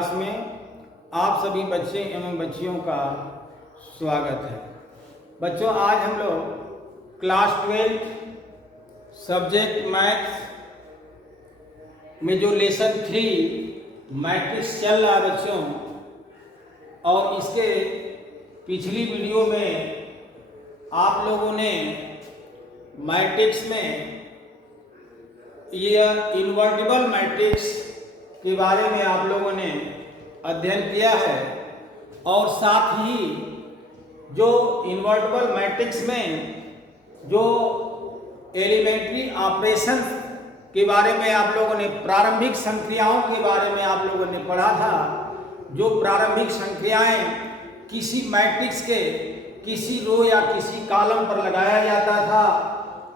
Class में आप सभी बच्चे एवं बच्चियों का स्वागत है। बच्चों, आज हम लोग क्लास 12 सब्जेक्ट मैथ्स में जो लेसन 3 मैट्रिक्स चल रहा है बच्चों, और इसके पिछली वीडियो में आप लोगों ने मैट्रिक्स में यह इन्वर्टिबल मैट्रिक्स के बारे में आप लोगों ने अध्ययन किया है, और साथ ही जो इन्वर्टिबल मैट्रिक्स में जो एलिमेंट्री ऑपरेशन के बारे में आप लोगों ने, प्रारंभिक संक्रियाओं के बारे में आप लोगों ने पढ़ा था। जो प्रारंभिक संक्रियाएं किसी मैट्रिक्स के किसी रो या किसी कॉलम पर लगाया जाता था,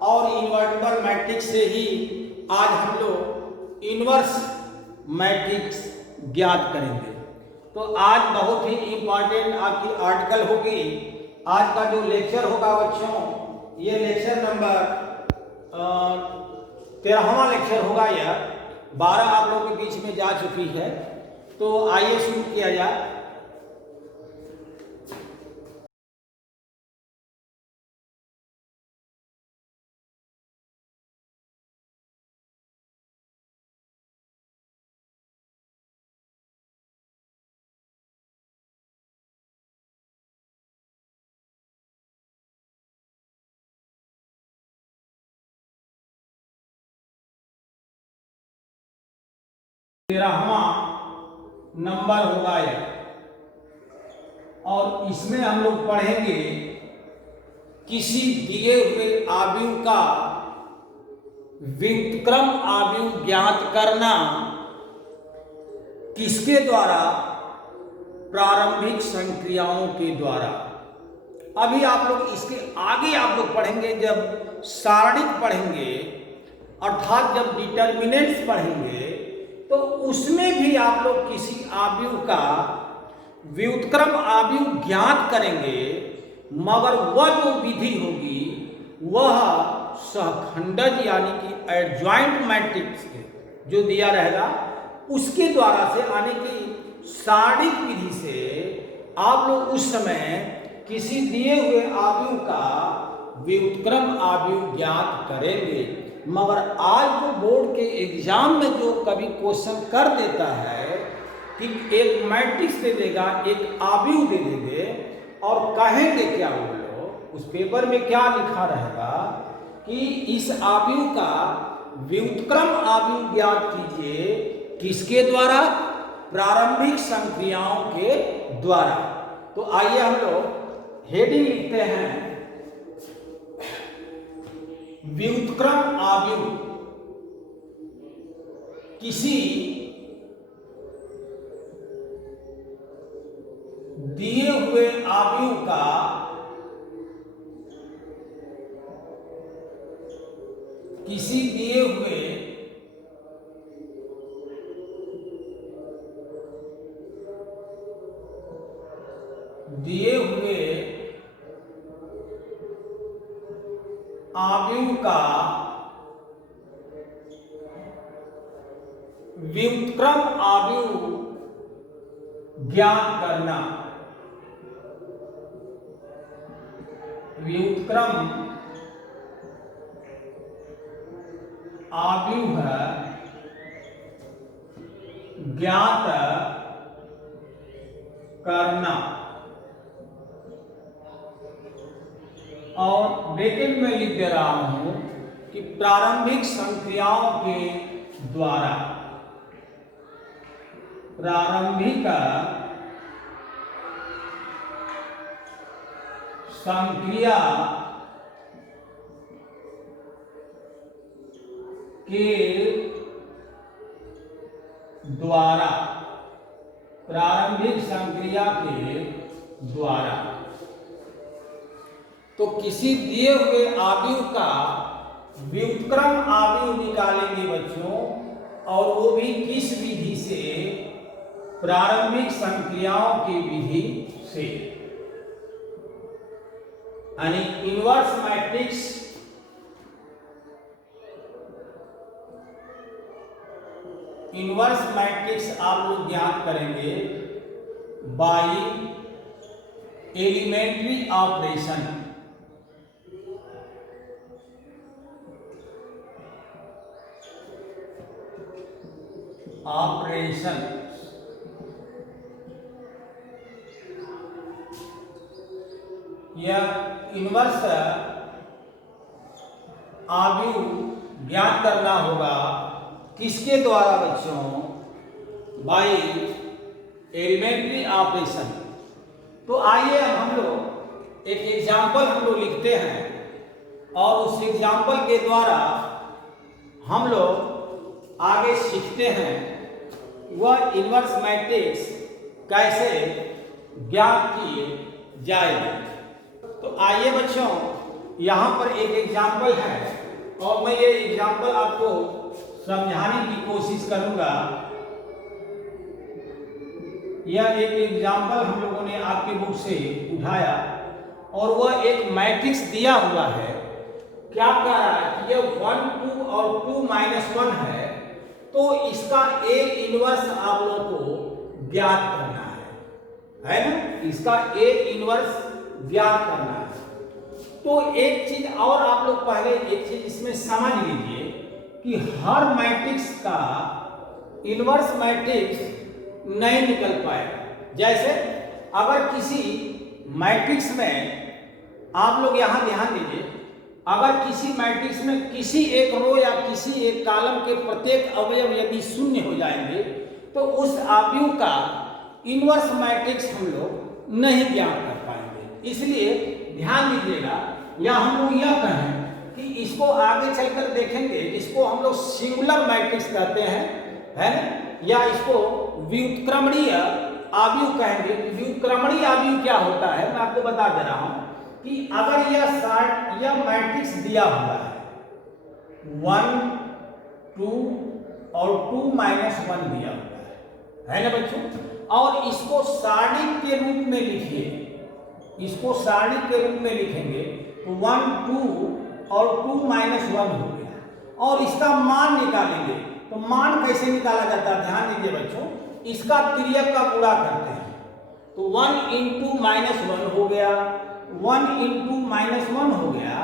और इन्वर्टिबल मैट्रिक्स से ही आज हम लोग इन्वर्स मैट्रिक्स ज्ञात करेंगे। तो आज बहुत ही इम्पॉर्टेंट आपकी आर्टिकल होगी। आज का जो लेक्चर होगा बच्चों, ये लेक्चर नंबर 13वां लेक्चर होगा। यह 12 आप लोगों के बीच में जा चुकी है। तो आइए शुरू किया जाए। तेरहवां नंबर होगा यह, और इसमें हम लोग पढ़ेंगे किसी दिए हुए आव्यूह का व्युत्क्रम आव्यूह ज्ञात करना किसके द्वारा? प्रारंभिक संक्रियाओं के द्वारा। अभी आप लोग इसके आगे आप लोग पढ़ेंगे, जब सारणिक पढ़ेंगे अर्थात जब डिटर्मिनेंट्स पढ़ेंगे, तो उसमें भी आप लोग किसी आव्यूह का व्युत्क्रम आव्यूह ज्ञात करेंगे, मगर वह जो विधि होगी वह सहखंडज यानी कि एडजॉइंट मैट्रिक्स के जो दिया रहेगा उसके द्वारा से, आने की सारणिक विधि से आप लोग उस समय किसी दिए हुए आव्यूह का व्युत्क्रम आव्यूह ज्ञात करेंगे। मगर आज जो बोर्ड के एग्जाम में जो कभी क्वेश्चन कर देता है कि एक मैट्रिक्स दे देगा, एक आव्यूह दे देंगे, और कहेंगे क्या वो लोग, उस पेपर में क्या लिखा रहेगा कि इस आव्यूह का व्युत्क्रम आव्यूह ज्ञात कीजिए। किसके द्वारा? प्रारंभिक संक्रियाओं के द्वारा। तो आइए हम लोग हेडिंग लिखते हैं, व्युत्क्रम आव्यूह किसी दिए हुए आव्यूह का किसी दिए हुए आव्यूह का व्युत्क्रम आव्यूह ज्ञात करना। व्युत्क्रम आव्यूह ज्ञात करना, और ब्रैकेट में लिख दे रहा हूं कि प्रारंभिक संक्रियाओं के द्वारा। प्रारंभिक संक्रिया के द्वारा। प्रारंभिक संक्रिया के द्वारा। तो किसी दिए हुए आव्यूह का व्युत्क्रम आव्यूह निकालेंगे बच्चों, और वो भी किस विधि से? प्रारंभिक संक्रियाओं की विधि से, यानी इन्वर्स मैट्रिक्स इनवर्स मैट्रिक्स आप लोग ज्ञात करेंगे बाय एलिमेंट्री ऑपरेशन। यह इनवर्स आव्यूह ज्ञात करना होगा किसके द्वारा बच्चों? By elementary operation. तो आइए अब हम लोग एक एग्जाम्पल हम लोग लिखते हैं और उस एग्जाम्पल के द्वारा हम लोग आगे सीखते हैं वह इनवर्स मैट्रिक्स कैसे ज्ञात किए जाएंगे। तो आइए बच्चों, यहाँ पर एक एग्जाम्पल है और मैं ये एग्जाम्पल आपको समझाने की कोशिश करूंगा। यह एक एग्जाम्पल हम लोगों ने आपकी बुक से उठाया और वह एक मैट्रिक्स दिया हुआ है। क्या कह रहा है कि यह 1 2 और 2 -1 है, तो इसका ए इनवर्स आप लोगों को ज्ञात करना है ना? इसका ए इनवर्स ज्ञात करना है। तो एक चीज और आप लोग पहले एक चीज इसमें समझ लीजिए कि हर मैट्रिक्स का इनवर्स मैट्रिक्स नहीं निकल पाएगा। जैसे अगर किसी मैट्रिक्स में आप लोग यहां ध्यान दीजिए, अगर किसी मैट्रिक्स में किसी एक रो या किसी एक कॉलम के प्रत्येक अवयव यदि शून्य हो जाएंगे तो उस आव्यूह का इनवर्स मैट्रिक्स हम लोग नहीं ज्ञात कर पाएंगे। इसलिए ध्यान दीजिएगा, या हम लोग यह कहें कि इसको आगे चलकर देखेंगे, इसको हम लोग सिंगुलर मैट्रिक्स कहते हैं, है ना? या इसको व्युत्क्रमणीय आव्यूह कहेंगे। व्युत्क्रमणीय आव्यूह क्या होता है मैं आपको बता दे रहा हूं कि अगर यह मैट्रिक्स दिया हुआ है 1 2 और 2 -1 दिया हुआ है ना बच्चों? और इसको सारणी के रूप में लिखिए, इसको सारणी के रूप में लिखेंगे तो 1 2 और 2 -1 हो गया और इसका मान निकालेंगे। तो मान कैसे निकाला जाता है? ध्यान दीजिए बच्चों, इसका तिर्यक का गुणा करते हैं तो 1 × -1 हो गया, 1 × -1 हो गया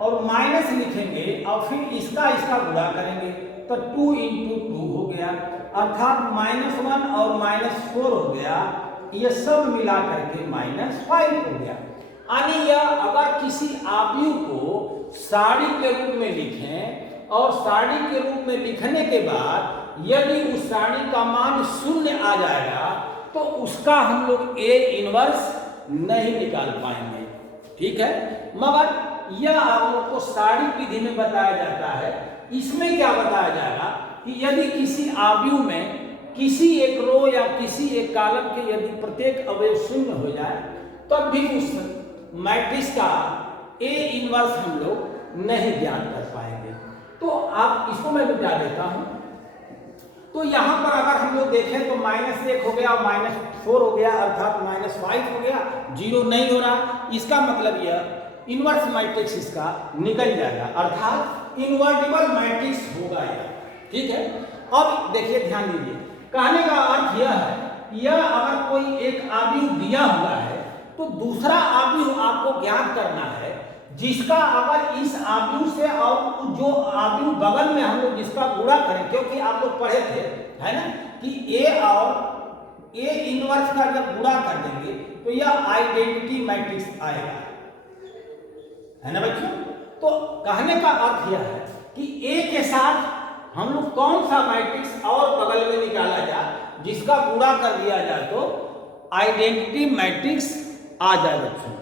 और माइनस लिखेंगे और फिर इसका गुणा करेंगे तो 2 × 2 हो गया, अर्थात -1 और -4 हो गया। ये सब मिला करके -5 हो गया। यानी यह अगर किसी आव्यूह को सारणी के रूप में लिखें और सारणी के रूप में लिखने के बाद यदि उस सारणी का मान 0 आ जाएगा तो उसका हम लोग ए इनवर्स नहीं निकाल पाएंगे। ठीक है, मगर यह आप लोग को सारणी विधि में बताया जाता है। इसमें क्या बताया जाएगा कि यदि किसी आव्यूह में किसी एक रो या किसी एक कॉलम के यदि प्रत्येक अवयव 0 हो जाए तब भी उस मैट्रिक्स का ए इनवर्स हम लोग नहीं ज्ञात कर पाएंगे। तो आप इसको मैं मिटा देता हूं। तो यहां पर अगर हम लोग देखें तो -1 हो गया और -4 हो गया, अर्थात -5 हो गया, 0 नहीं हो रहा। इसका मतलब यह इनवर्स मैट्रिक्स इसका निकल जाएगा, अर्थात इनवर्टिबल मैट्रिक्स होगा यह। ठीक है, अब देखिए ध्यान दीजिए, कहने का अर्थ यह है कि यह अगर कोई एक आव्यूह दिया हुआ है तो दूसरा आव्यूह आपको ज्ञात करना है जिसका अगर इस आव्यूह से और जो आव्यूह बगल में हम लोग जिसका गुणा करें, क्योंकि आप लोग पढ़े थे है ना कि ए और ए इनवर्स का जब गुणा कर देंगे तो यह आइडेंटिटी मैट्रिक्स आएगा, है ना बच्चों? तो कहने का अर्थ यह है कि ए के साथ हम लोग कौन सा मैट्रिक्स और बगल में निकाला जाए जिसका गुणा कर दिया जाए तो आइडेंटिटी मैट्रिक्स आ जाए बच्चों।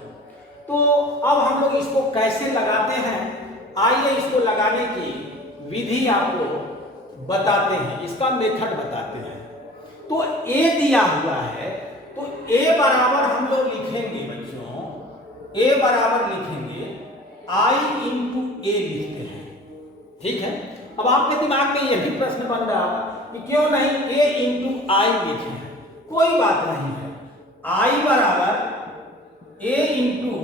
तो अब हम लोग इसको कैसे लगाते हैं, आइए इसको लगाने की विधि आपको बताते हैं, इसका मेथड बताते हैं। तो ए दिया हुआ है तो ए बराबर हम लोग लिखेंगे बच्चों, ए बराबर लिखेंगे I × A लिखते हैं। ठीक है, अब आपके दिमाग में यही प्रश्न बन रहा है कि क्यों नहीं A × I लिखे हैं। कोई बात नहीं है, I बराबर A ×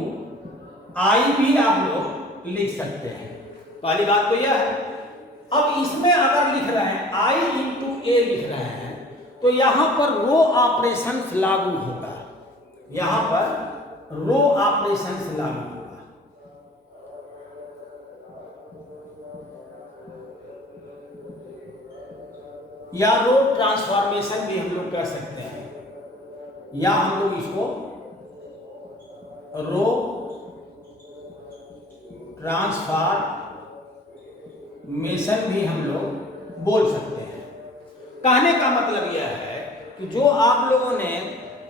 I भी आप लोग लिख सकते हैं। पहली बात तो यह है अब इसमें अगर लिख रहे हैं आई इंटू ए लिख रहे हैं तो यहां पर रो ऑपरेशन लागू होगा, यहां पर रो ऑपरेशन लागू होगा। या रो ट्रांसफॉर्मेशन भी हम लोग कह सकते हैं, या हम लोग इसको रो ट्रांसफॉर्मेशन भी हम लोग बोल सकते हैं। कहने का मतलब यह है कि जो आप लोगों ने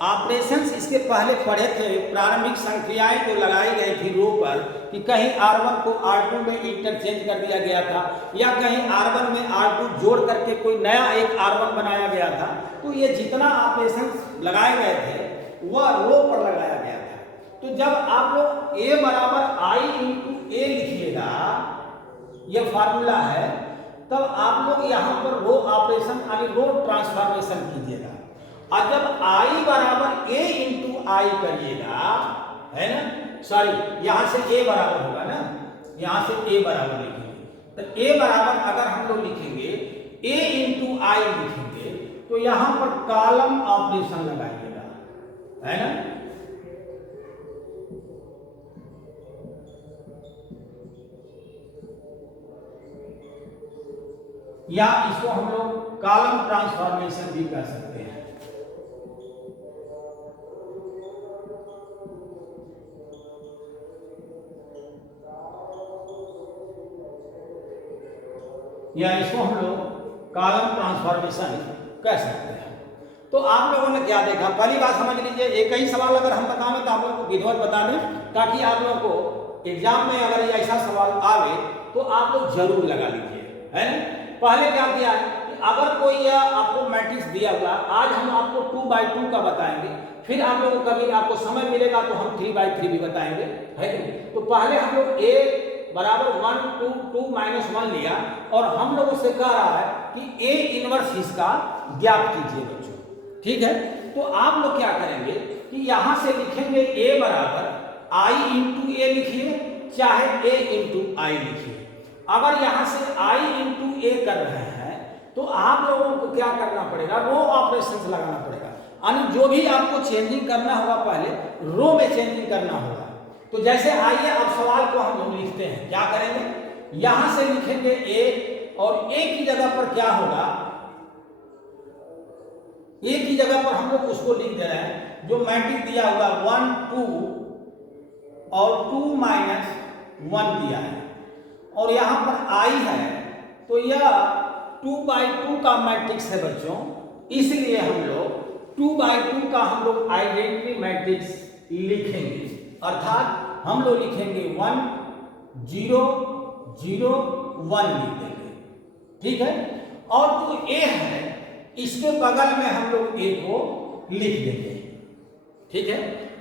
ऑपरेशंस इसके पहले पढ़े थे, प्रारंभिक संक्रियाएं जो लगाई गई थी रो पर, कि कहीं R1 को R2 में इंटरचेंज कर दिया गया था, या कहीं R1 में R2 जोड़ करके कोई नया एक R1 बनाया गया था, तो ये जितना ऑपरेशंस लगाए गए थे वह रो पर लगाया गया था। तो जब आप लोग A बराबर आई इंटू ए लिखिएगा, यह फार्मूला है, तब आप लोग यहाँ पर रो ऑपरेशन यानी रो ट्रांसफॉर्मेशन कीजिएगा। और जब आई बराबर ए इंटू आई करिएगा, है ना, सॉरी यहाँ से ए बराबर होगा ना, यहाँ से ए बराबर लिखेंगे, तो ए बराबर अगर हम लोग लिखेंगे ए इंटू आई लिखेंगे तो यहाँ पर कॉलम ऑपरेशन लगाइएगा, है ना। या इसको हम लोग कॉलम ट्रांसफॉर्मेशन भी कर सकते हैं। या इसको हम लोग कॉलम ट्रांसफॉर्मेशन कह सकते हैं। तो आप लोगों ने क्या देखा, पहली बात समझ लीजिए, एक ही सवाल अगर हम बताएं तो आप लोगों को विधिवत बता दें, ताकि आप लोगों को एग्जाम में अगर ऐसा सवाल आवे तो आप लोग जरूर लगा लीजिए, है ना। पहले क्या किया है कि अगर कोई यह आपको मैट्रिक्स दिया हुआ, आज हम आपको 2/2 का बताएंगे, फिर आप लोगों को कभी आपको समय मिलेगा तो हम 3/3 भी बताएंगे, है कि। तो पहले हम लोग a बराबर 1 2 2 - 1 लिया, और हम लोगों से कह रहा है कि a इनवर्स इसका ज्ञात कीजिए बच्चों, ठीक है। तो आप लोग क्या करेंगे कि यहां से लिखेंगे a बराबर i इंटू ए लिखिए, चाहे a इंटू आई लिखिए। अगर यहां से i इंटू ए कर रहे हैं तो आप लोगों को क्या करना पड़ेगा, रो ऑपरेशन लगाना पड़ेगा, यानी जो भी आपको चेंजिंग करना होगा पहले रो में चेंजिंग करना होगा। तो जैसे आइए अब सवाल को हम लोग लिखते हैं, क्या करेंगे, यहां से लिखेंगे a, और a की जगह पर क्या होगा, a की जगह पर हम लोग उसको लिख दे रहे हैं जो मैट्रिक्स दिया हुआ 1 2 और 2 - 1 दिया है, और यहां पर i है, तो यह 2/2 का मैट्रिक्स है बच्चों, इसलिए हम लोग 2/2 का हम लोग आइडेंटिटी मैट्रिक्स लिखेंगे, अर्थात हम लोग लिखेंगे 1 0 0 1 लिख देंगे, ठीक है। और जो a है इसके बगल में हम लोग a को लिख देंगे, ठीक है।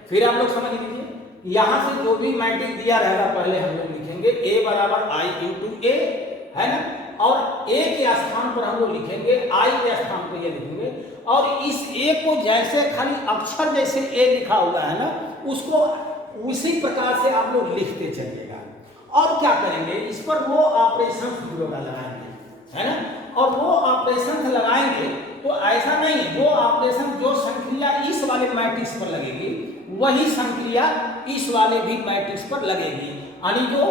फिर आप लोग समझ लीजिए, यहां से जो भी मैट्रिक्स दिया रहेगा पहले हम लोग लिखेंगे a बराबर i इंटू ए, है ना, और a के स्थान पर हम लोग लिखेंगे i के स्थान पर ये लिखेंगे, और इस a को जैसे खाली अक्षर जैसे a लिखा हुआ है ना, उसको उसी प्रकार से आप लोग लिखते चलिएगा। और क्या करेंगे, इस पर वो ऑपरेशन लगाएंगे, है ना, और वो ऑपरेशन लगाएंगे तो ऐसा नहीं, वो ऑपरेशन जो संक्रिया इस वाले मैट्रिक्स पर लगेगी वही संक्रिया इस वाले भी मैट्रिक्स पर लगेगी, यानी जो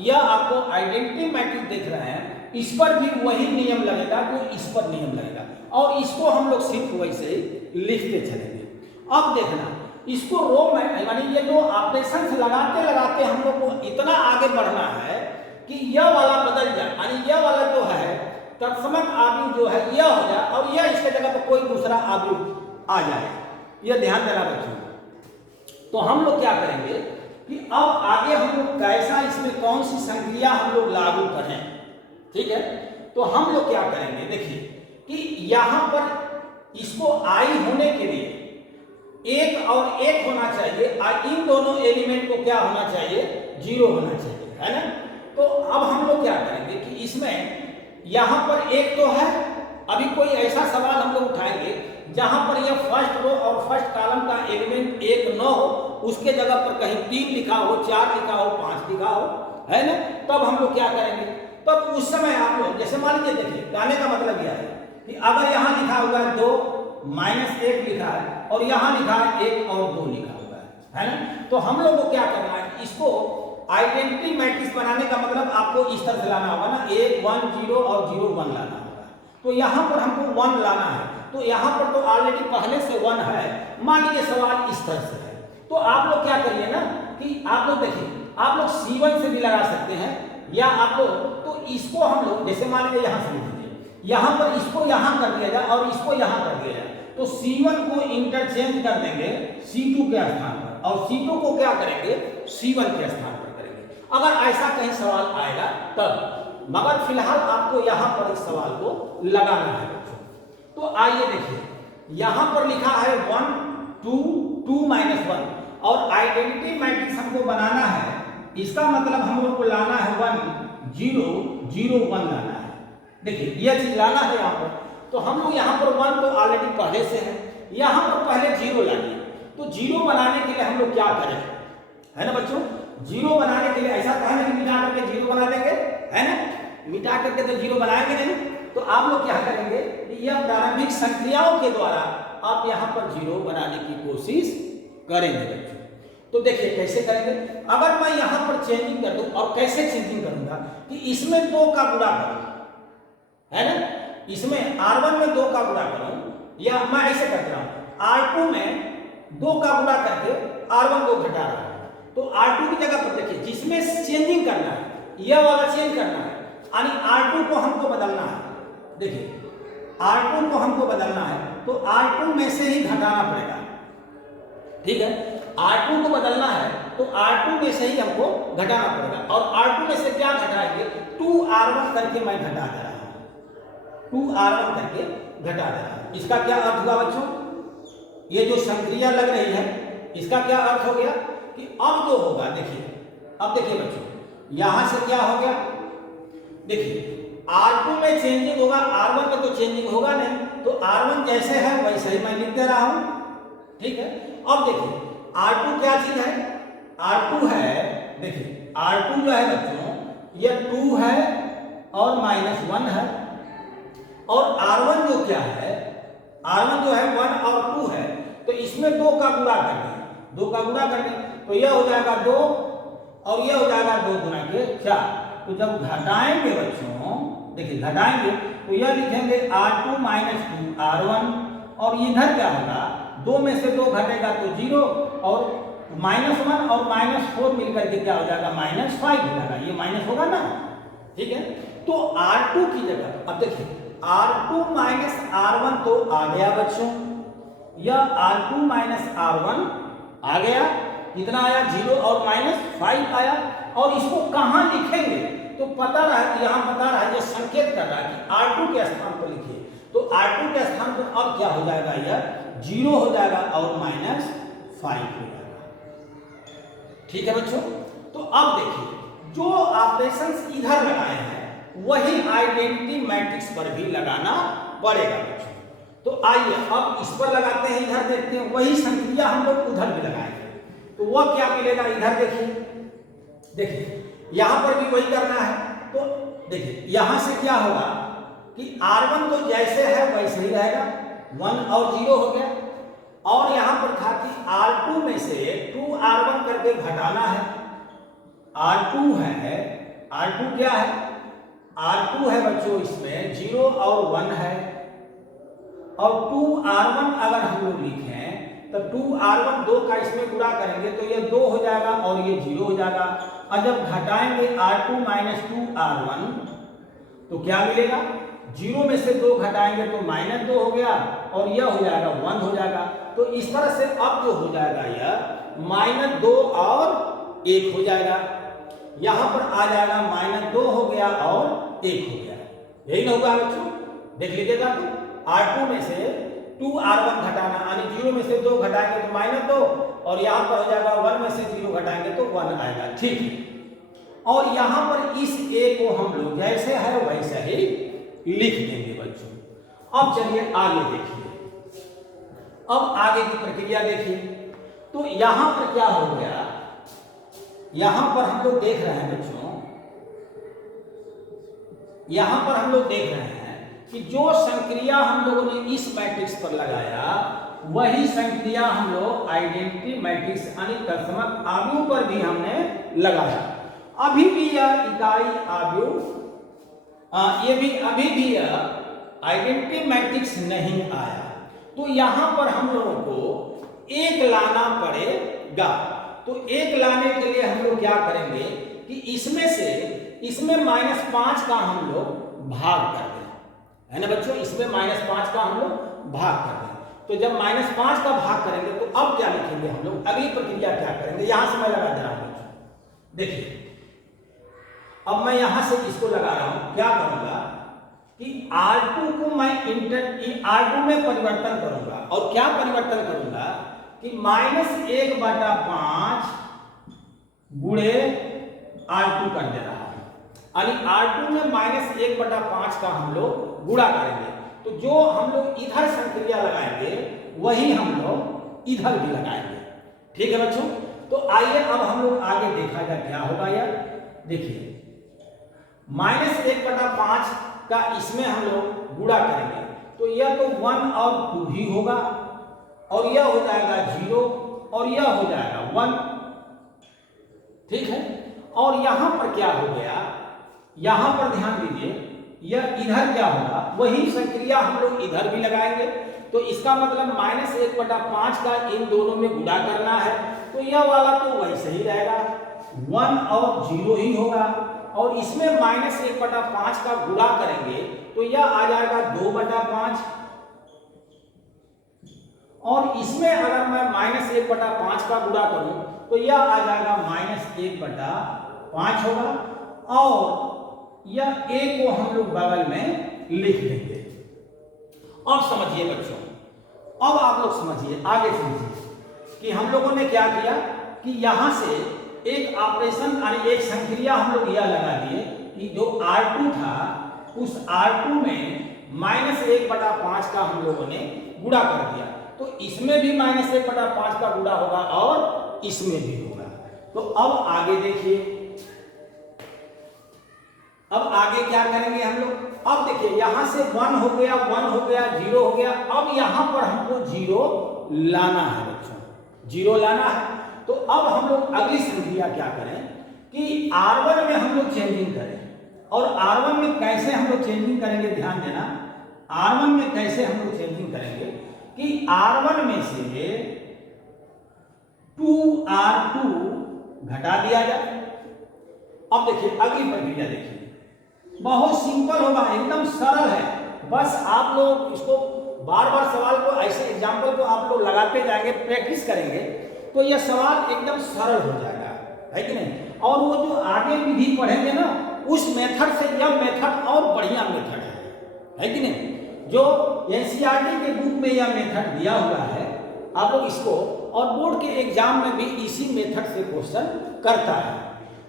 यह आपको आइडेंटिटी मैट्रिक्स देख रहे हैं इस पर भी वही नियम लगेगा जो इस पर नियम लगेगा, और इसको हम लोग सिर्फ वैसे ही लिखते चलेंगे। अब देखना, इसको रो में यानी ये जो ऑपरेशन लगाते लगाते हम लोग को इतना आगे बढ़ना है कि यह वाला बदल जाए, यानी यह वाला जो है तत्समक आदमी जो है यह हो जाए, और यह इसके जगह पर कोई दूसरा आदमी आ जाए, यह ध्यान देना बच्चों। तो हम लोग क्या करेंगे कि अब आगे हम लोग कैसा, इसमें कौन सी संक्रिया हम लोग लागू करें, ठीक है। तो हम लोग क्या करेंगे, देखिए कि यहां पर इसको आई होने के लिए एक और एक होना चाहिए, और इन दोनों एलिमेंट को क्या होना चाहिए, 0 होना चाहिए, है ना। तो अब हम लोग क्या करेंगे कि इसमें यहां पर एक तो है, अभी कोई ऐसा सवाल हम लोग उठाएंगे जहां पर यह फर्स्ट रो और फर्स्ट कॉलम का एलिमेंट 1 न हो, उसके जगह पर कहीं 3 लिखा हो, 4 लिखा हो, 5 लिखा हो, है ना। तब हम लोग क्या करेंगे तब उस समय आप लोग जैसे मान लीजिए, देखिए कहने का मतलब यह है कि अगर यहाँ लिखा हुआ है 2 -1 लिखा है और यहाँ लिखा है 1 और 2 लिखा हुआ है ना, तो हम लोग को क्या करना है, इसको आइडेंटिटी मैट्रिक्स बनाने का मतलब आपको इस तरह से लाना होगा ना, 1 1 0 और 0 1 लाना होगा। तो यहाँ पर हमको 1 लाना है, तो यहाँ पर तो ऑलरेडी पहले से 1 है। मान लीजिए सवाल इस तरह से है, तो आप लोग क्या करिए ना कि आप लोग देखिए, आप लोग C1 से भी लगा सकते हैं, या आप लोग तो इसको हम लोग जैसे मान लीजिए यहाँ से लिख दीजिए, यहाँ पर इसको यहाँ कर दिया जाए और इसको यहाँ कर दिया जाए, तो C1 को इंटरचेंज कर देंगे C2 के स्थान पर, और C2 को क्या करेंगे, C1 के स्थान पर करेंगे, अगर ऐसा कहीं सवाल आएगा तब। मगर फिलहाल आपको यहाँ पर इस सवाल को लगाना है बच्चों। तो आइए देखिए, यहाँ पर लिखा है 1 2 2 -1 और आइडेंटिटी मैट्रिक्स हमको बनाना है, इसका मतलब हम लोग को लाना है 1 0 0 1 लाना है। देखिए यह चीज लाना है यहाँ पर, तो हम लोग यहाँ पर 1 तो ऑलरेडी पहले से है, यहाँ पर पहले 0 लाइए। तो 0 बनाने के लिए हम लोग क्या करें, है ना बच्चों, 0 बनाने के लिए ऐसा कहा कि मिटा करके 0 बना देंगे, है ना, मिटा करके तो 0 बनाएंगे नहीं, तो आप लोग क्या करेंगे, यह प्रारंभिक संक्रियाओं के द्वारा आप यहाँ पर 0 बनाने की कोशिश करेंगे बच्चों। तो देखिए कैसे करेंगे, अगर मैं यहाँ पर चेंजिंग कर दूं, और कैसे चेंजिंग करूंगा कि इसमें 2 का गुणा करूं, है ना, इसमें R1 में 2 का गुणा करूं, या मैं ऐसे करता हूं R2 में 2 का गुणा करके R1 को घटा रहा हूं, तो R2 की जगह पर देखिए जिसमें चेंजिंग करना है, यह वाला चेंज करना है, यानी R2 को हमको बदलना है। देखिए R2 को हमको बदलना है, तो R2 में से ही घटाना पड़ेगा, ठीक है, R2 को बदलना है तो R2 में से ही हमको घटाना पड़ेगा, और R2 में से क्या घटाएंगे, 2R1 करके मैं घटा दे रहा हूं, 2R1 करके घटा दे रहा हूं। इसका क्या अर्थ हुआ बच्चों, ये जो संक्रिया लग रही है इसका क्या अर्थ हो गया कि अब जो होगा, देखिए अब देखिए बच्चों, यहां से क्या हो गया, देखिए R2 में चेंजिंग होगा, R1 में तो चेंजिंग होगा नहीं, तो R1 जैसे है वैसे ही मैं लिख दे रहा हूं, ठीक है। अब देखिए R2 क्या चीज है, R2 है, देखिए R2 जो है बच्चों ये 2 है और -1 है, और R1 जो क्या है, R1 जो है 1 और 2 है, तो इसमें 2 का गुणा कर दें, 2 का गुणा कर दें तो यह हो जाएगा 2 और यह हो जाएगा 2 गुना के 4। तो जब घटाएंगे बच्चों, देखिए घटाएंगे तो यह लिखेंगे R2 - 2 R1, और इधर क्या होगा, 2 में से 2 घटेगा तो 0, और -1 और -4 मिलकर के क्या हो जाएगा, -5 हो जाएगा, ये माइनस होगा ना, ठीक है। तो R2 की जगह अब देखिए R2 - R1 तो आ गया बच्चों, यह R2 - R1 आ गया, कितना आया, 0 और -5 आया, और इसको कहां लिखेंगे, तो पता रहा कि यहां बता रहा है, ये संकेत कर रहा है कि R2 के स्थान पर लिखिए, तो R2 के स्थान पर अब क्या हो जाएगा, यह 0 हो जाएगा और -5 हो जाएगा, ठीक है बच्चों। तो अब देखिए जो ऑपरेशंस इधर लगाए हैं वही आइडेंटिटी मैट्रिक्स पर भी लगाना पड़ेगा बच्चों। तो आइए अब इस पर लगाते हैं, इधर देखते हैं, वही संक्रिया हम लोग उधर भी लगाएंगे, तो वह क्या मिलेगा, इधर देखिए, देखिए यहां पर भी वही करना है। तो देखिए यहां से क्या होगा कि R1 तो जैसे है वैसे ही रहेगा, 1 और 0 हो गया, और यहां पर था कि R2 में से 2R1 करके घटाना है, R2 है, R2 क्या है, R2 है बच्चों इसमें 0 और 1 है, और 2R1 अगर हम लोग लिखें तो 2R1 2 का इसमें गुणा करेंगे तो ये 2 हो जाएगा और ये 0 हो जाएगा, और जब घटाएंगे R2 - 2R1 तो क्या मिलेगा, 0 में से 2 घटाएंगे तो -2 हो गया, और यह हो जाएगा 1 हो जाएगा। तो इस तरह से अब जो हो जाएगा यह -2 और 1 हो जाएगा, यहां पर आ जाएगा -2 हो गया और 1 हो गया, यही ना होगा बच्चों, देख लीजिएगा, R2 में से 2R1 घटाना, यानी 0 में से 2 घटाएंगे तो -2, और यहां पर हो जाएगा 1 में से 0 घटाएंगे तो 1 आएगा, ठीक है। और यहां पर इस A को हम लोग जैसे है वैसे ही लिख देंगे बच्चों। अब चलिए आगे देखिए, अब आगे की प्रक्रिया देखिए। तो यहां पर क्या हो गया, यहां पर हम लोग देख रहे हैं बच्चों यहां पर हम लोग देख रहे हैं कि जो संक्रिया हम लोगों ने इस मैट्रिक्स पर लगाया वही संक्रिया हम लोग आइडेंटिटी मैट्रिक्स यानी तत्समक आव्यूह पर भी हमने लगाया। अभी भी यह इकाई आव्यूह ये भी अभी भी यह आइडेंटिटी मैट्रिक्स नहीं आया, तो यहां पर हम लोगों को एक लाना पड़ेगा। तो एक लाने के लिए हम लोग क्या करेंगे कि इसमें -5 का हम लोग भाग कर दें, है ना बच्चों, इसमें -5 का हम लोग भाग कर दें। तो जब -5 का भाग करेंगे तो अब क्या लिखेंगे हम लोग, अगली प्रक्रिया क्या करेंगे, यहां से मैं लगा दे रहा हूं बच्चों। देखिए अब मैं यहां से इसको लगा रहा हूं, क्या करूंगा कि R2 को मैं R2 में परिवर्तन करूंगा, और क्या परिवर्तन करूंगा कि -1/5 गुणे R2 कर दे रहा हूं, यानी R2 में -1/5 का हम लोग गुणा करेंगे। तो जो हम लोग इधर संक्रिया लगाएंगे वही हम लोग इधर भी लगाएंगे। ठीक है बच्चों, तो आइए अब हम लोग आगे देखा जाए क्या होगा यार। देखिए -1/5 का इसमें हम लोग गुणा करेंगे तो यह तो 1 और 2 ही होगा, और यह हो जाएगा 0 और यह हो जाएगा 1। ठीक है, और यहां पर क्या हो गया, यहां पर ध्यान दीजिए, यह इधर क्या होगा, वही संक्रिया हम लोग इधर भी लगाएंगे। तो इसका मतलब -1/5 का इन दोनों में गुणा करना है, तो यह वाला तो वैसे ही रहेगा, 1 और 0 ही होगा, और इसमें -1/5 का गुणा करेंगे तो यह आ जाएगा 2/5, और इसमें अगर मैं -1/5 का गुणा करूं तो यह आ जाएगा -1/5 होगा, और यह a को हम लोग बगल में लिख देंगे। अब समझिए बच्चों, अब आप लोग समझिए, आगे समझिए कि हम लोगों ने क्या किया कि यहां से एक ऑपरेशन यानी एक संक्रिया हम लोग यह लगा दिए कि जो R2 था उस R2 में -1/5 का हम लोगों ने गुणा कर दिया, तो इसमें भी -1/5 का गुणा होगा और इसमें भी होगा। तो अब आगे देखिए, अब आगे क्या करेंगे हम लोग, अब देखिए यहां से 1 हो गया, 1 हो गया, 0 हो गया, अब यहां पर हमको 0 लाना है बच्चों, 0 लाना है। तो अब हम लोग अगली संक्रिया क्या करें कि R1 में हम लोग चेंजिंग करें, और R1 में कैसे हम लोग चेंजिंग करेंगे, ध्यान देना, R1 में कैसे हम लोग चेंजिंग करेंगे कि R1 में से 2R2 घटा दिया जाए। अब देखिए अगली प्रक्रिया देखिए, बहुत सिंपल होगा, एकदम सरल है, बस आप लोग इसको बार बार सवाल को ऐसे एग्जाम्पल को आप लोग लगाते जाएंगे, प्रैक्टिस करेंगे तो यह सवाल एकदम सरल हो जाएगा, है कि नहीं। और वो जो आगे विधि पढ़ेंगे ना उस मेथड से यह मेथड और बढ़िया मेथड है कि नहीं। जो एनसीईआरटी के बुक में यह मेथड दिया हुआ है, आप लोग इसको, और बोर्ड के एग्जाम में भी इसी मेथड से क्वेश्चन करता है।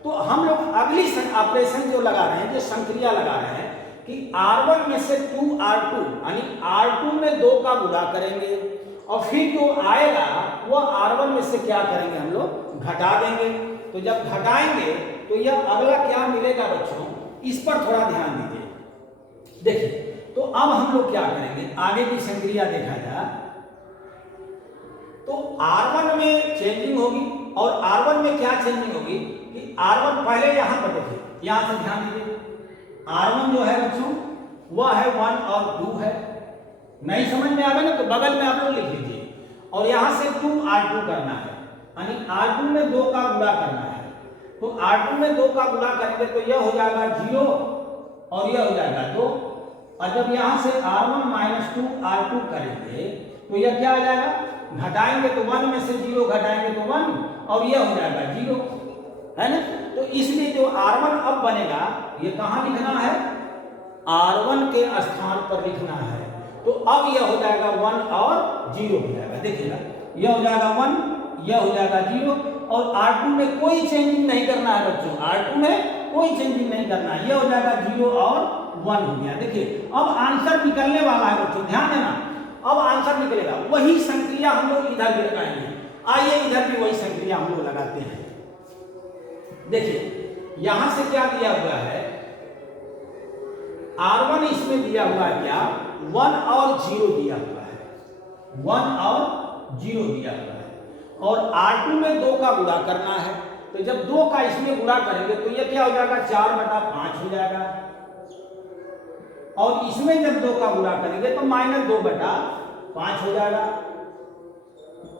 तो हम लोग अगली ऑपरेशन जो लगा रहे हैं, जो संक्रिया लगा रहे हैं कि R1 में से 2R2 यानी R2 में 2 का गुणा करेंगे, और फिर जो आएगा वह R1 में से क्या करेंगे हम लोग घटा देंगे। तो जब घटाएंगे तो यह अगला क्या मिलेगा बच्चों, इस पर थोड़ा ध्यान दीजिए। देखिए तो अब हम लोग क्या करेंगे, आगे की संक्रिया देखा जाए तो R1 में चेंजिंग होगी, और R1 में क्या चेंजिंग होगी कि R1 पहले यहां पर देखिए, यहां से ध्यान दीजिए, R1 जो है बच्चों वह है 1 और 2 है, नहीं समझ में आ गया ना, तो बगल में आप लोग लिख लीजिए, और यहां से 2R2 करना है, यानी R2 में 2 का गुणा करना है। तो R2 में 2 का गुणा करेंगे तो यह हो जाएगा 0 और यह हो जाएगा 2, और जब यहां से R1 - 2R2 करेंगे तो यह क्या आ जाएगा, घटाएंगे तो 1 में से 0 घटाएंगे तो 1, और यह हो जाएगा 0, है ना। तो इसलिए जो R1 अब बनेगा ये कहां लिखना है, R1 के स्थान पर लिखना है। तो अब यह हो जाएगा 1 और 0 हो जाएगा, देखिएगा यह हो जाएगा 1, यह हो जाएगा 0, और R2 में कोई चेंजिंग नहीं करना है बच्चों, R2 में कोई चेंजिंग नहीं करना है, यह हो जाएगा 0 और 1 हो गया। देखिए अब आंसर निकलने वाला है बच्चों, ध्यान देना, अब आंसर निकलेगा, वही संक्रिया हम लोग इधर भी लगाएंगे। आइए इधर भी वही संक्रिया हम लोग लगाते हैं। देखिए यहां से क्या दिया हुआ है R1 इसमें दिया हुआ है क्या, 1 और 0 दिया हुआ है, 1 और 0 दिया हुआ है, और R2 में 2 का गुणा करना है। तो जब 2 का इसमें गुणा करेंगे तो ये क्या हो जाएगा, 4/5 हो जाएगा, और इसमें जब 2 का गुणा करेंगे तो -2/5 हो जाएगा,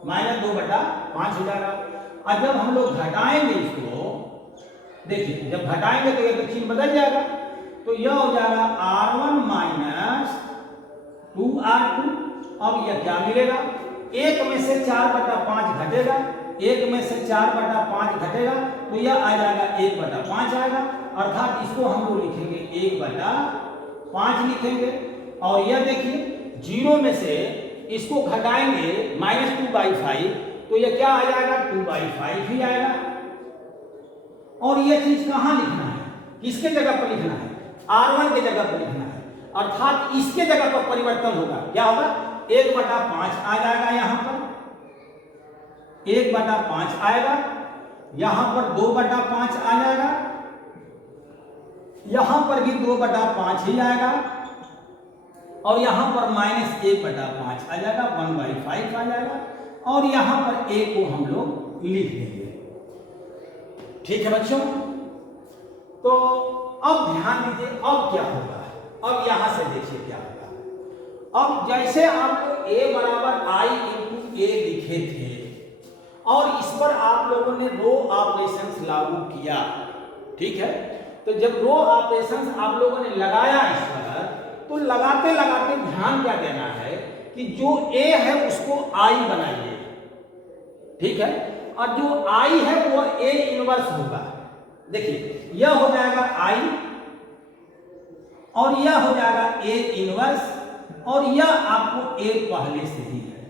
-2/5 हो जाएगा। और जब हम लोग घटाएंगे इसको, देखिए जब घटाएंगे तो ये तो चिन्ह बदल जाएगा, तो यह हो जाएगा R1 - 2R2। अब यह क्या मिलेगा, 1 में से 4/5 घटेगा, 1 में से 4/5 घटेगा तो यह आ जाएगा 1/5 आएगा, अर्थात इसको हम लोग लिखेंगे 1/5 लिखेंगे। और यह देखिए 0 में से इसको घटाएंगे -2/5 तो यह क्या आ जाएगा, 2/5 ही आएगा। और यह चीज कहां लिखना है, किसके जगह पर लिखना है, R1 के जगह पर लिखना है, अर्थात इसके जगह पर परिवर्तन होगा, क्या होगा, 1/5 आ जाएगा, यहां पर 1/5 आएगा, यहां पर 2/5 आ जाएगा, यहां पर भी 2/5 ही आएगा, और यहां पर -1/5 आ जाएगा, 1/5 आ जाएगा, और यहां पर 1 को हम लोग लिख देंगे। ठीक है बच्चों, तो अब ध्यान दीजिए अब क्या होगा, अब यहां से देखिए क्या होगा। अब जैसे आपको a बराबर I × a लिखे थे और इस पर आप लोगों ने रो ऑपरेशंस लागू किया, ठीक है, तो जब रो ऑपरेशंस आप लोगों ने लगाया इस पर, तो लगाते लगाते ध्यान क्या देना है कि जो a है उसको I बनाइए, ठीक है, और जो I है वो A इनवर्स होगा। देखिए यह हो जाएगा I और यह हो जाएगा A इनवर्स, और यह आपको A पहले से ही है।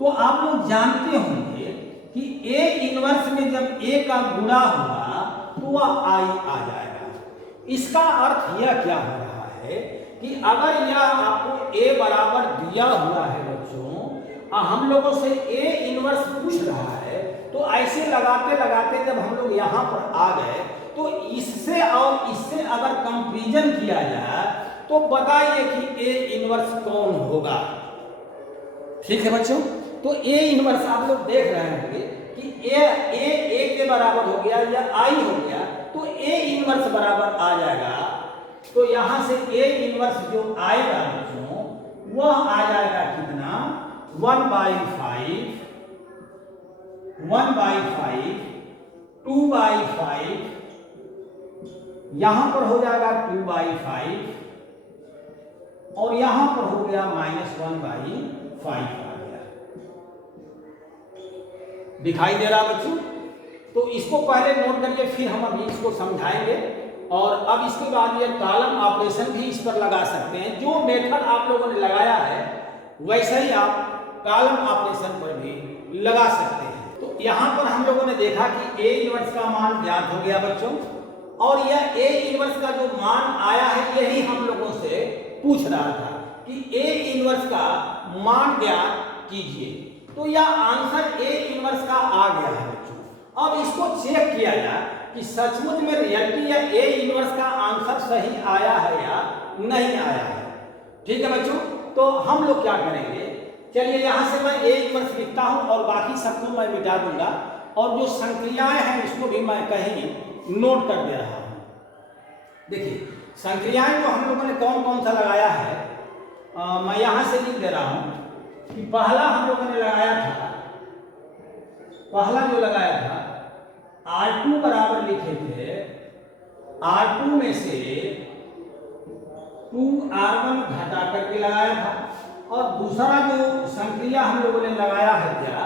तो आप लोग जानते होंगे कि A इनवर्स में जब A का गुणा होगा तो वह I आ जाएगा। इसका अर्थ यह क्या हो रहा है कि अगर यह आपको A बराबर दिया हुआ है बच्चों, हम लोगों से A इनवर्स पूछ रहा है, तो ऐसे लगाते लगाते जब हम लोग यहाँ पर आ गए तो इससे और इससे अगर कंपैरिजन किया जाए तो बताइए कि A इनवर्स कौन होगा। ठीक है बच्चों, तो A इनवर्स आप लोग देख रहे होंगे कि A के बराबर हो गया या I हो गया, तो A इनवर्स बराबर आ जाएगा। तो यहाँ से A इनवर्स जो आएगा बच्चों वह आ जाएगा कितना, 1/5, 2/5, यहां पर हो जाएगा 2/5, और यहां पर हो गया -1/5 आ गया। दिखाई दे रहा बच्चों? तो इसको पहले नोट करिए, फिर हम अभी इसको समझाएंगे। और अब इसके बाद ये कॉलम ऑपरेशन भी इस पर लगा सकते हैं। जो मेथड आप लोगों ने लगाया है वैसे ही आप कॉलम ऑपरेशन पर भी लगा सकते हैं। तो यहाँ पर हम लोगों ने देखा कि A इनवर्स का मान ज्ञात हो गया बच्चों, और यह A इनवर्स का जो मान आया है यही हम लोगों से पूछ रहा था कि A इनवर्स का मान ज्ञात कीजिए। तो यह आंसर A इनवर्स का आ गया है बच्चों। अब इसको चेक किया जाए कि सचमुच में रियलिटी या A इनवर्स का आंसर सही आया है या नहीं आया है। ठीक है बच्चों, तो हम लोग क्या करेंगे, चलिए यहां से मैं A इनवर्स लिखता हूं और बाकी सबको मैं मिटा दूंगा, और जो संक्रियाएं हैं उसको भी मैं कहीं नोट कर दे रहा हूं। देखिए संक्रियाएं तो हम लोगों ने कौन कौन सा लगाया है, मैं यहां से लिख दे रहा हूं कि पहला हम लोगों ने लगाया था, पहला जो लगाया था R2 बराबर लिखे थे, R2 में से 2R1 घटा करके लगाया था। और दूसरा जो संक्रिया हम लोगों ने लगाया है क्या,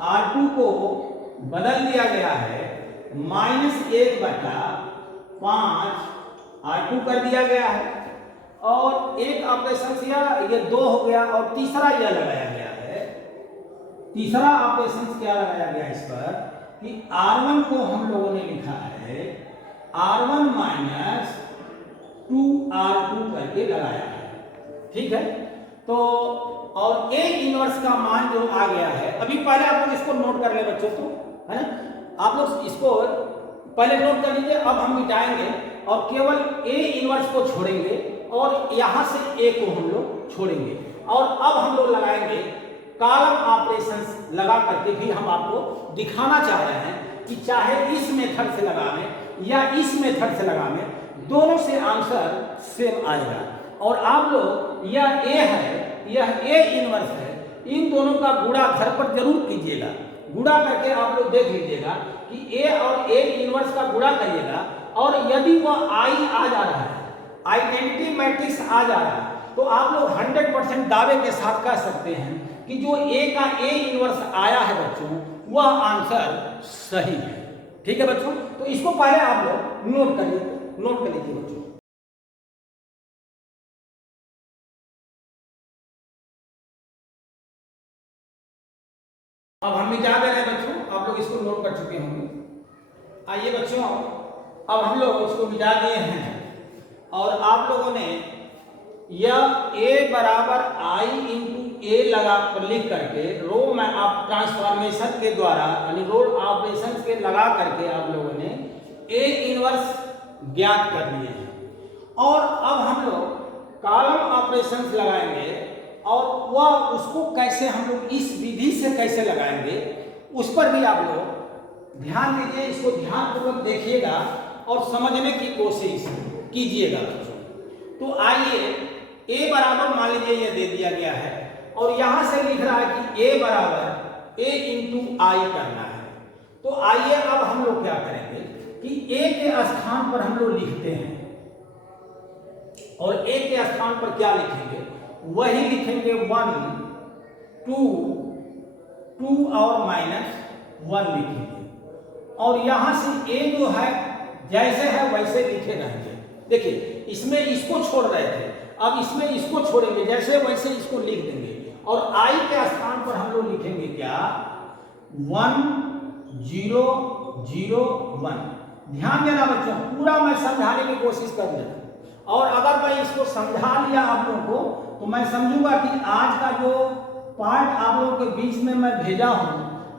R2 को बदल दिया गया है, -1/5 R2 कर दिया गया है, और एक ऑपरेशन ये 2 हो गया, और तीसरा यह लगाया गया है। तीसरा ऑपरेशन क्या लगाया गया इस पर कि R1 को हम लोगों ने लिखा है R1 - 2R2 करके लगाया है। ठीक है, तो और A इनवर्स का मान जो आ गया है, अभी पहले आप लोग इसको नोट कर ले बच्चों, तो है ना, आप लोग इसको पहले नोट कर लीजिए। अब हम मिटाएंगे और केवल ए इनवर्स को छोड़ेंगे और यहाँ से ए को हम लोग छोड़ेंगे और अब हम लोग लगाएंगे कॉलम ऑपरेशंस लगा करके भी हम आपको दिखाना चाह रहे हैं कि चाहे इस मेथड से लगावें या इस मेथड से लगावें, दोनों से आंसर सेम आएगा। और आप लोग यह ए है, यह ए इनवर्स है, इन दोनों का गुणा घर पर जरूर कीजिएगा। गुणा करके आप लोग देख लीजिएगा कि ए और ए इनवर्स का गुणा करिएगा और यदि वह आई आ जा रहा है, आइडेंटिटी मैट्रिक्स आ जा रहा है, तो आप लोग 100% दावे के साथ कह सकते हैं कि जो ए का ए इनवर्स आया है बच्चों, वह आंसर सही है। ठीक है बच्चों, तो इसको पहले आप लोग नोट कर लीजिए बच्चों। अब हम मिटा दे रहे हैं बच्चों, आप लोग इसको नोट कर चुके होंगे। आइए बच्चों, अब हम लोग इसको मिटा दिए हैं और आप लोगों ने यह a बराबर आई इंटू ए लगा कर लिख करके रो में आप ट्रांसफॉर्मेशन के द्वारा यानी रो ऑपरेशन के लगा करके आप लोगों ने a इनवर्स ज्ञात कर लिए हैं। और अब हम लोग कॉलम ऑपरेशंस लगाएंगे और वह उसको कैसे हम लोग इस विधि से कैसे लगाएंगे उस पर भी आप लोग ध्यान दीजिए। इसको ध्यानपूर्वक देखिएगा और समझने की कोशिश कीजिएगा बच्चों। तो आइए, a बराबर मान लीजिए ये दे दिया गया है और यहां से लिख रहा है कि a बराबर a इंटू आई करना है। तो आइए अब हम लोग क्या करेंगे कि a के स्थान पर हम लोग लिखते हैं और a के स्थान पर क्या लिखेंगे, वही लिखेंगे 1 2 और -1 लिखेंगे और यहां से a जो है जैसे है वैसे लिखे रहेंगे। देखिए इसमें इसको छोड़ रहे थे, अब इसमें इसको छोड़ेंगे, जैसे वैसे इसको लिख देंगे और i के स्थान पर हम लोग लिखेंगे क्या 1 0 0 1। ध्यान देना बच्चों, पूरा मैं समझाने की कोशिश कर रहा हूं और अगर मैं इसको समझा लिया आप लोगों को तो मैं समझूंगा कि आज का जो पार्ट आप लोगों के बीच में मैं भेजा हूं,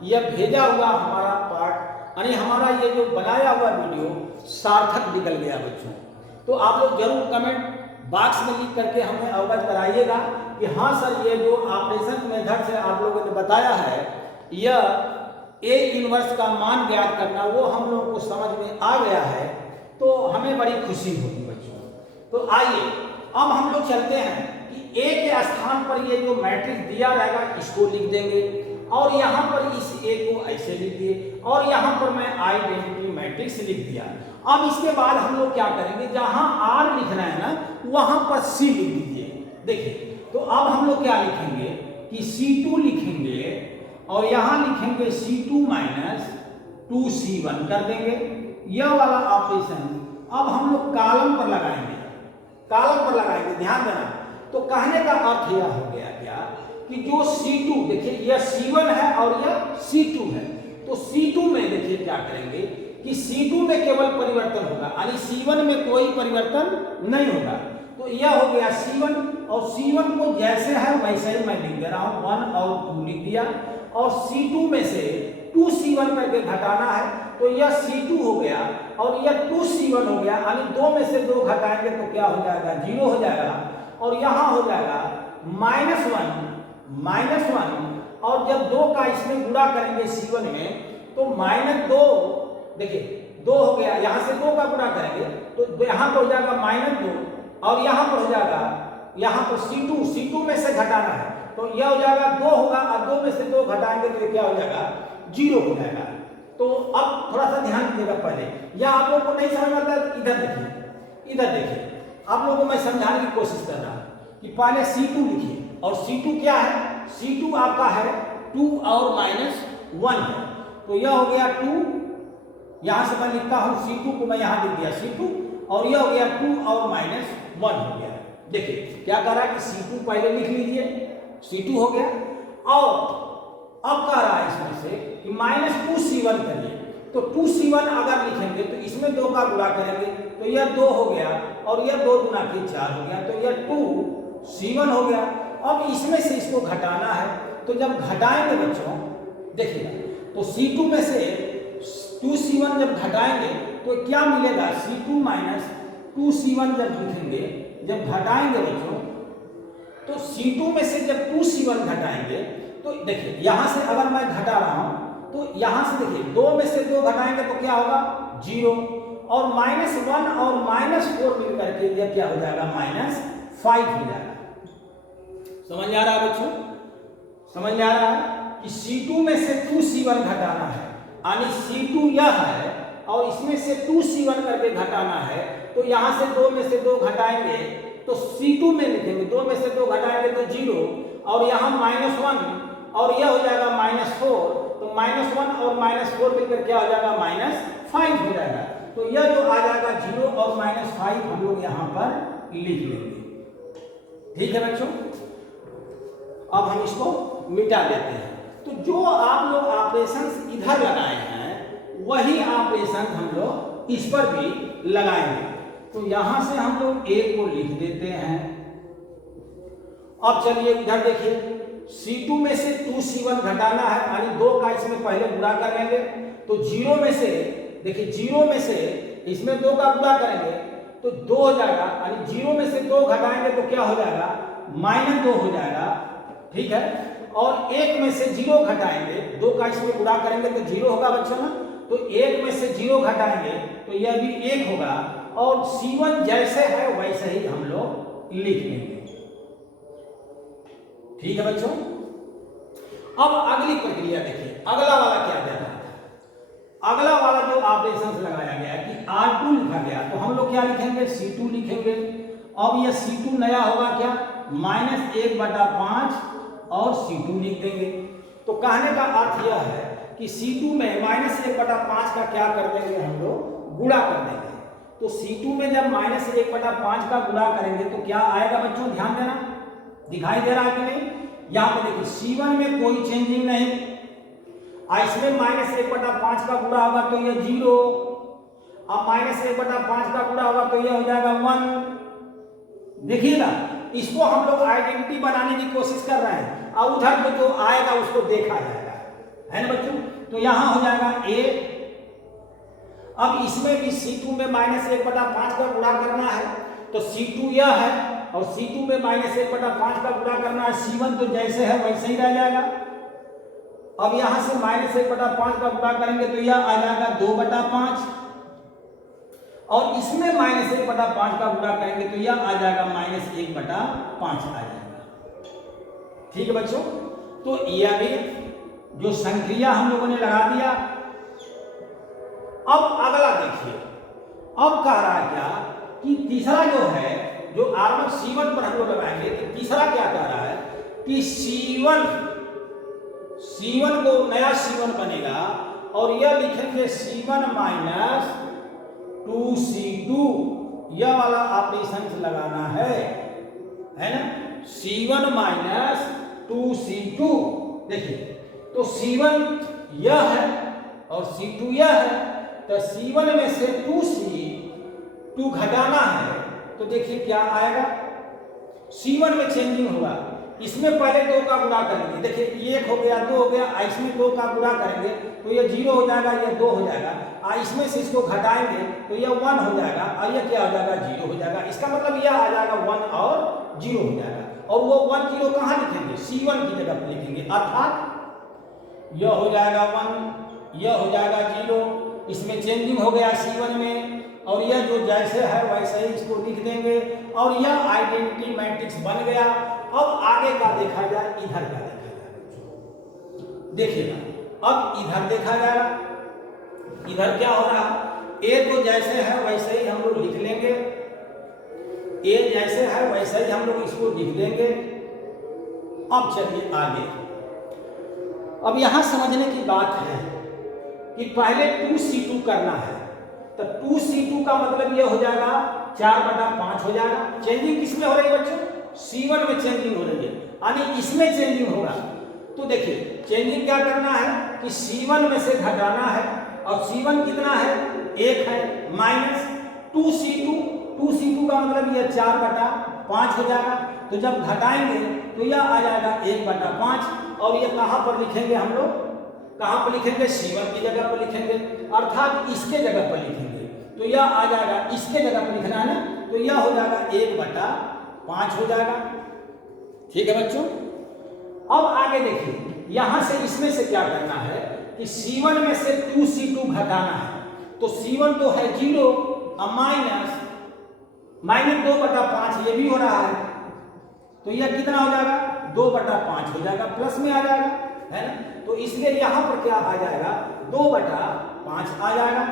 यह भेजा हुआ हमारा पार्ट यानी हमारा ये जो बनाया हुआ वीडियो सार्थक निकल गया बच्चों। तो आप लोग जरूर कमेंट बॉक्स में लिख करके हमें अवगत कराइएगा कि हाँ सर, ये जो ऑपरेशन मेथड से आप लोगों ने बताया है, यह ए इनवर्स का मान ज्ञात करना वो हम लोगों को समझ में आ गया है, तो हमें बड़ी खुशी होगी बच्चों। तो आइए अब हम लोग चलते हैं कि ए के स्थान पर ये जो मैट्रिक्स दिया रहेगा इसको लिख देंगे और यहाँ पर इस ए को ऐसे लिख दिए और यहाँ पर मैं आइडेंटिटी मैट्रिक्स लिख दिया। अब इसके बाद हम लोग क्या करेंगे, जहां R लिखना है ना वहां पर C लिख दीजिए। देखिए तो अब हम लोग क्या लिखेंगे कि C2 लिखेंगे और यहां लिखेंगे C2 - 2C1 कर देंगे। यह वाला ऑपरेशन अब हम लोग कॉलम पर लगाएंगे, ध्यान देना। तो कहने का अर्थ यह हो गया क्या कि जो C2, देखिए यह C1 है और यह C2 है, तो C2 में देखिए क्या करेंगे कि C2 में केवल परिवर्तन होगा यानी C1 में कोई परिवर्तन नहीं होगा। तो यह हो गया C1 और C1 को जैसे है वैसे ही मैं लिख दे रहा हूं, 1 और 2 लिख दिया और C2 में से 2C1 करके घटाना है, तो यह C2 हो गया और यह 2C1 हो गया यानी 2 में से 2 घटाएंगे तो क्या हो जाएगा, 0 हो जाएगा और यहां हो जाएगा -1 और जब 2 का इसमें गुणा करेंगे C1 में तो -2, देखिए 2 हो गया, यहां से 2 का गुणा करेंगे तो यहां पर हो जाएगा -2 और यहां पर हो जाएगा, यहां पर C2 में से घटाना है तो यह हो जाएगा 2 होगा और 2 में से 2 घटाएंगे तो क्या हो जाएगा, 0 हो जाएगा। तो अब थोड़ा सा ध्यान दीजिएगा, पहले या आप लोगों को नहीं समझ आता है इधर देखिए आप लोगों को मैं समझाने की कोशिश कर रहा हूं कि पहले C2 लिखिए और C2 क्या है, C2 आपका है 2 और -1 है, तो यह हो गया 2, यहां से मैं लिखता हूं C2 को मैं यहां लिख दिया C2 और यह हो गया 2 और -1 हो गया। देखिए क्या कह रहा है कि C2 पहले लिख लीजिए, C2 हो गया और अब कह रहा है इसमें से कि -2C1 करिए, तो 2C1 अगर लिखेंगे तो इसमें 2 का गुणा करेंगे तो यह 2 हो गया और यह 2 गुना के 4 हो गया तो यह 2C1 हो गया। अब इसमें से इसको घटाना है, तो जब घटाएंगे बच्चों देखिएगा तो C2 में से 2C1 जब घटाएंगे तो क्या मिलेगा, C2 माइनस 2C1 जब लिखेंगे, जब घटाएंगे बच्चों, तो C2 में से जब 2C1 घटाएंगे तो देखिए यहाँ से अगर मैं घटा रहा हूँ तो यहाँ से देखिए 2 में से 2 घटाएंगे तो क्या होगा 0, और -1 और -4 मिल करके यह क्या हो जाएगा -5 हो जाएगा। समझ में आ रहा है बच्चों, समझ में आ रहा है कि C2 में से 2C1 घटाना है, यानी C2 यह है और इसमें से 2C1 करके घटाना है, तो यहाँ से 2 में से 2 घटाएंगे तो C2 में लिखेंगे, 2 में से 2 घटाएंगे तो 0, और यहाँ -1 और यह हो जाएगा -4, तो -1 और -4 मिलकर क्या हो जाएगा -5 हो जाएगा। तो यह जो आ जाएगा 0 और -5 हम लोग यहाँ पर लिख लेंगे। ठीक है बच्चों, अब हम इसको मिटा देते हैं। तो जो आप लोग ऑपरेशंस इधर लगाए हैं वही ऑपरेशन हम लोग इस पर भी लगाएंगे। तो यहां से हम लोग 1 को लिख देते हैं। अब चलिए इधर देखिए, C2 में से 2C1 घटाना है, यानी 2 का इसमें पहले गुणा कर लेंगे, तो 0 में से देखिए 0 में से इसमें 2 का गुणा करेंगे तो 2 हो जाएगा, यानी 0 में से 2 घटाएंगे तो क्या हो जाएगा -2 हो जाएगा। ठीक है, और 1 में से 0 घटाएंगे, 2 का इसमें गुणा करेंगे तो 0 होगा बच्चों ना, तो 1 में से 0 घटाएंगे तो यह भी 1 होगा, और C1 जैसे है वैसे ही हम लोग लिख लेंगे। ठीक है बच्चों, अब अगली प्रक्रिया देखिए, अगला वाला क्या दे रहा है। अगला वाला जो ऑपरेशंस लगाया गया कि R2 लिखा गया, तो हम लोग क्या लिखेंगे C2 लिखेंगे। अब यह C2 नया होगा क्या -1/5 और C2 लिख देंगे। तो कहने का अर्थ यह है कि C2 में -1/5 का क्या कर देंगे हम लोग गुणा कर देंगे। तो C2 में जब -1/5 का गुणा करेंगे तो क्या आएगा बच्चों, ध्यान देना, दिखाई दे रहा है कि नहीं। यहाँ पे देखिए C1 में कोई चेंजिंग नहीं, इसमें -1/5 का गुणा होगा तो यह 0, अब -1/5 का गुणा होगा तो यह हो जाएगा 1। देखिए ना, इसको हम लोग आइडेंटिटी बनाने की कोशिश कर रहे हैं, और उधर जो आएगा उसको देखा जाएगा, है ना बच्चों। तो यहाँ हो जाएगा 1। अब इसमें भी C2 में -1/5 का गुणा करना है, तो C2 यह है और C2 में -1/5 का गुणा करना है, C1 तो जैसे है वैसे ही रह जाएगा। अब यहां से -1/5 का गुणा करेंगे तो यह आ जाएगा 2/5, और इसमें -1/5 का गुणा करेंगे तो यह आ जाएगा -1/5 आ जाएगा। ठीक है बच्चों, तो यह भी जो संक्रिया हम लोगों ने लगा दिया। अब अगला देखिए, अब कह रहा है क्या कि तीसरा जो है, जो R1 C1 पर हम लोग लगाएंगे, तो तीसरा क्या कह रहा है कि C1 को नया C1 बनेगा, और यह लिखेंगे C1 माइनस 2C2, यह वाला ऑपरेशन लगाना है ना, C1 माइनस 2C2। देखिए, तो C1 यह है और C2 यह है, तो C1 में से 2C2 घटाना है, तो देखिए क्या आएगा, C1 में चेंजिंग होगा, इसमें पहले 2 का गुणा करेंगे, देखिए 1 हो गया, 2 हो गया, इसमें 2 का गुणा करेंगे तो ये 0 हो जाएगा, ये 2 हो जाएगा, इसमें से इसको घटाएंगे तो ये 1 हो जाएगा, और ये क्या हो जाएगा 0 हो जाएगा। इसका मतलब यह आ जाएगा 1 और 0 हो जाएगा, और वो 1 0 कहाँ लिखेंगे, C1 की जगह पर लिखेंगे, अर्थात यह हो जाएगा 1, यह हो जाएगा 0, इसमें चेंजिंग हो गया C1 में, और यह जो जैसे है वैसे ही इसको लिख देंगे, और यह आइडेंटिटी मैट्रिक्स बन गया। अब आगे का देखा जाए, इधर का देखा जाए, देखिएगा, अब इधर देखा जाएगा, इधर क्या हो रहा है, ए तो जैसे है वैसे ही हम लोग लिख लेंगे, ए जैसे है वैसे ही हम लोग इसको लिख देंगे। अब चलिए आगे, अब यहां समझने की बात है कि पहले 2C2 करना है, तो 2C2 का मतलब यह हो जाएगा 4/5 हो जाएगा। चेंजिंग किसमें हो रही है बच्चों, C1 में चेंजिंग हो रही है, यानी इसमें चेंजिंग होगा। तो देखिए चेंजिंग क्या करना है कि C1 में से घटाना है, और C1 कितना है 1 है, माइनस 2C2 का मतलब यह 4/5 हो जाएगा। तो जब घटाएंगे तो यह आ जाएगा 1/5, और यह कहां पर लिखेंगे हम लोग, कहां पर लिखेंगे, C1 की जगह पर लिखेंगे, अर्थात इसके जगह पर लिखेंगे। तो यह आ जाएगा, इसके जगह पर लिखना है ना, तो यह हो जाएगा 1/5 हो जाएगा। ठीक है बच्चों, अब आगे देखिए, यहां से इसमें से क्या करना है कि C1 में से 2C2 घटाना है। तो C1 तो है 0 और माइनस 2/5 ये भी हो रहा है, तो यह कितना हो जाएगा 2/5 हो जाएगा, प्लस में आ जाएगा, है ना। तो इसलिए यहां पर क्या आ जाएगा 2/5 आ जाएगा,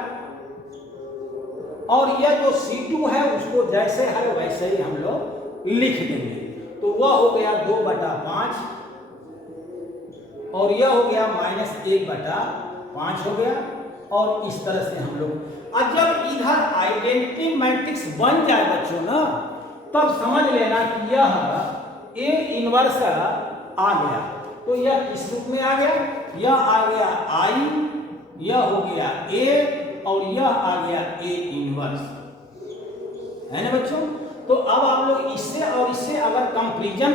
और यह जो C2 है उसको जैसे है वैसे ही हम लोग लिख देंगे। तो वह हो गया 2/5 और यह हो गया -1/5 हो गया, और इस तरह से हम लोग, और जब इधर आइडेंटिटी मैट्रिक्स बन जाए बच्चों ना, तब समझ लेना कि यह A इनवर्स आ गया। तो यह किस रूप में आ गया, यह आ गया I, यह हो गया A, और यह आ गया A इनवर्स, है ना बच्चों। तो अब आप लोग इससे और इससे अगर कंपैरिजन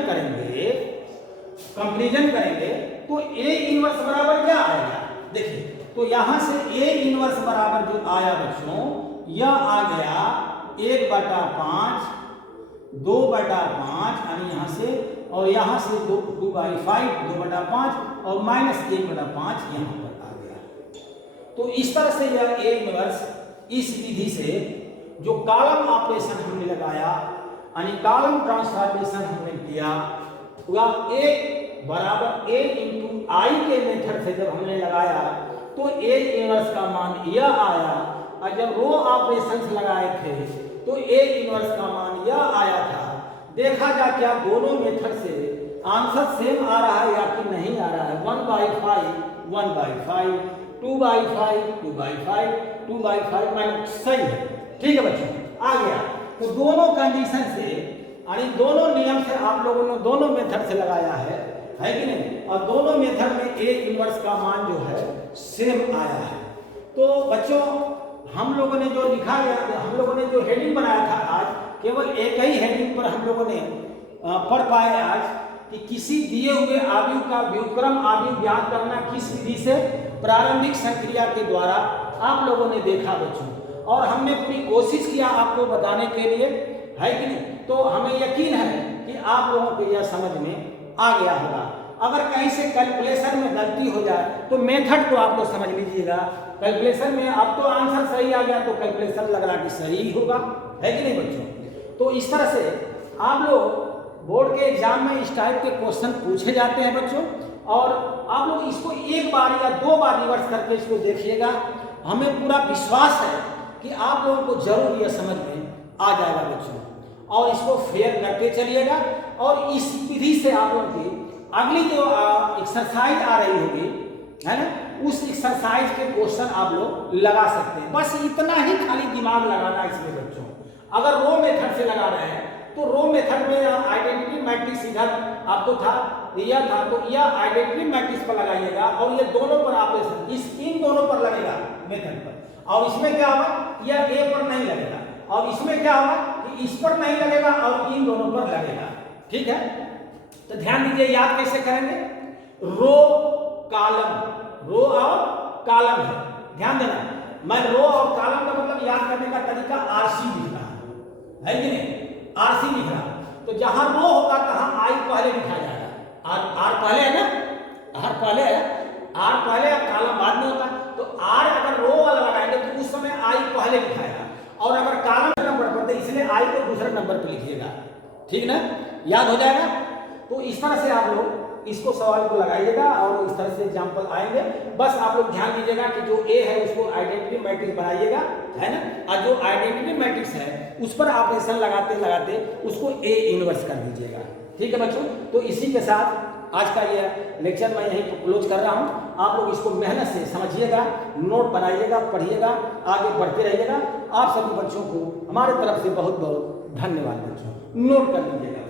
करेंगे तो A इनवर्स बराबर क्या आएगा, देखिए। तो यहां से A इनवर्स बराबर जो आया बच्चों, यह आ गया 1/5, 2/5, यानी यहां से, और यहां से 2/5, 2/5 और -1/5 यहां पर आ गया। तो इस तरह से यह A इनवर्स इस विधि से जो कॉलम ऑपरेशन हमने लगाया, यानी कॉलम ट्रांसफॉर्मेशन हमने किया, वह A बराबर A इंटू I के मेथड से जब हमने लगाया तो A इनवर्स का मान यह आया, और जब रो ऑपरेशन लगाए थे तो A इनवर्स का मान यह आया था। देखा जा क्या दोनों मेथड से आंसर सेम आ रहा है या कि नहीं आ रहा है। 1/5, 1/5, 2/5, 2/5, 2/5 माइनस, सही है। ठीक है बच्चों, आ गया। तो दोनों कंडीशन से, यानी दोनों नियम से आप लोगों ने दोनों मेथड से लगाया है कि नहीं, और दोनों मेथड में A इनवर्स का मान जो है सेम आया है। तो बच्चों हम लोगों ने जो लिखा गया, हम लोगों ने जो हेडिंग बनाया था आज, केवल एक ही हेडिंग पर हम लोगों ने पढ़ पाए आज कि किसी दिए हुए आव्यूह का व्युत्क्रम आव्यूह ज्ञात करना किस विधि से, प्रारंभिक संक्रिया के द्वारा आप लोगों ने देखा बच्चों, और हमने पूरी कोशिश किया आपको बताने के लिए, है कि नहीं। तो हमें यकीन है कि आप लोगों को यह समझ में आ गया होगा। अगर कहीं से कैलकुलेशन में गलती हो जाए तो मेथड को आप लोग समझ लीजिएगा। कैलकुलेशन में अब तो आंसर सही आ गया तो कैलकुलेशन लग रहा कि सही ही होगा, है कि नहीं बच्चों। तो इस तरह से आप लोग बोर्ड के एग्जाम में इस टाइप के क्वेश्चन पूछे जाते हैं बच्चों, और आप लोग इसको एक बार या दो बार रिवर्स करके इसको देखिएगा। हमें पूरा विश्वास है कि आप लोगों को जरूर यह समझ में आ जाएगा बच्चों, और इसको फेयर करके चलिएगा। और इस विधि से आप लोगों की अगली जो एक्सरसाइज आ रही होगी, है ना, उस एक्सरसाइज के क्वेश्चन आप लोग लगा सकते हैं। बस इतना ही खाली दिमाग लगाना इसमें बच्चों। अगर रो मेथड से लगा रहे हैं तो रो मेथड में आइडेंटिटी मैट्रिक्स इधर आपको था, यह था, तो यह आइडेंटिटी मैट्रिक्स पर लगाइएगा, और ये दोनों पर ऑपरेशन इन दोनों पर लगेगा मेथड पर। और इसमें क्या होगा, यह A पर नहीं लगेगा, और इसमें क्या होगा कि इस पर नहीं लगेगा और इन दोनों पर लगेगा। ठीक है, तो ध्यान दीजिए, याद कैसे करेंगे, रो रो और कॉलम है, ध्यान देना। मैं रो और कॉलम का मतलब याद करने का तरीका RC लिख रहा है कि नहीं, RC लिख रहा। तो जहां रो होगा तहां I पहले लिखा जाएगा, R पहले है ना, R पहले है, R पहले और कॉलम बाद में होता है। तो R अगर रो वाला लगाएंगे तो उस समय I पहले लिखाएगा, और अगर कॉलम नंबर पर तो इसलिए I को दूसरे नंबर पर लिखिएगा। ठीक ना, याद हो जाएगा। तो इस तरह से आप लोग इसको सवाल को लगाइएगा, और इस तरह से एग्जाम्पल आएंगे। बस आप लोग ध्यान दीजिएगा कि जो A है उसको आइडेंटिटी मैट्रिक्स बनाइएगा, है ना, और जो आइडेंटिटी मैट्रिक्स है उस पर ऑपरेशन लगाते लगाते उसको A इनवर्स कर दीजिएगा। ठीक है बच्चों, तो इसी के साथ आज का यह लेक्चर मैं यहीं पर क्लोज कर रहा हूँ। आप लोग इसको मेहनत से समझिएगा, नोट बनाइएगा, पढ़िएगा, आगे बढ़ते रहिएगा। आप सभी बच्चों को हमारे तरफ से बहुत बहुत धन्यवाद बच्चों। नोट कर लीजिएगा।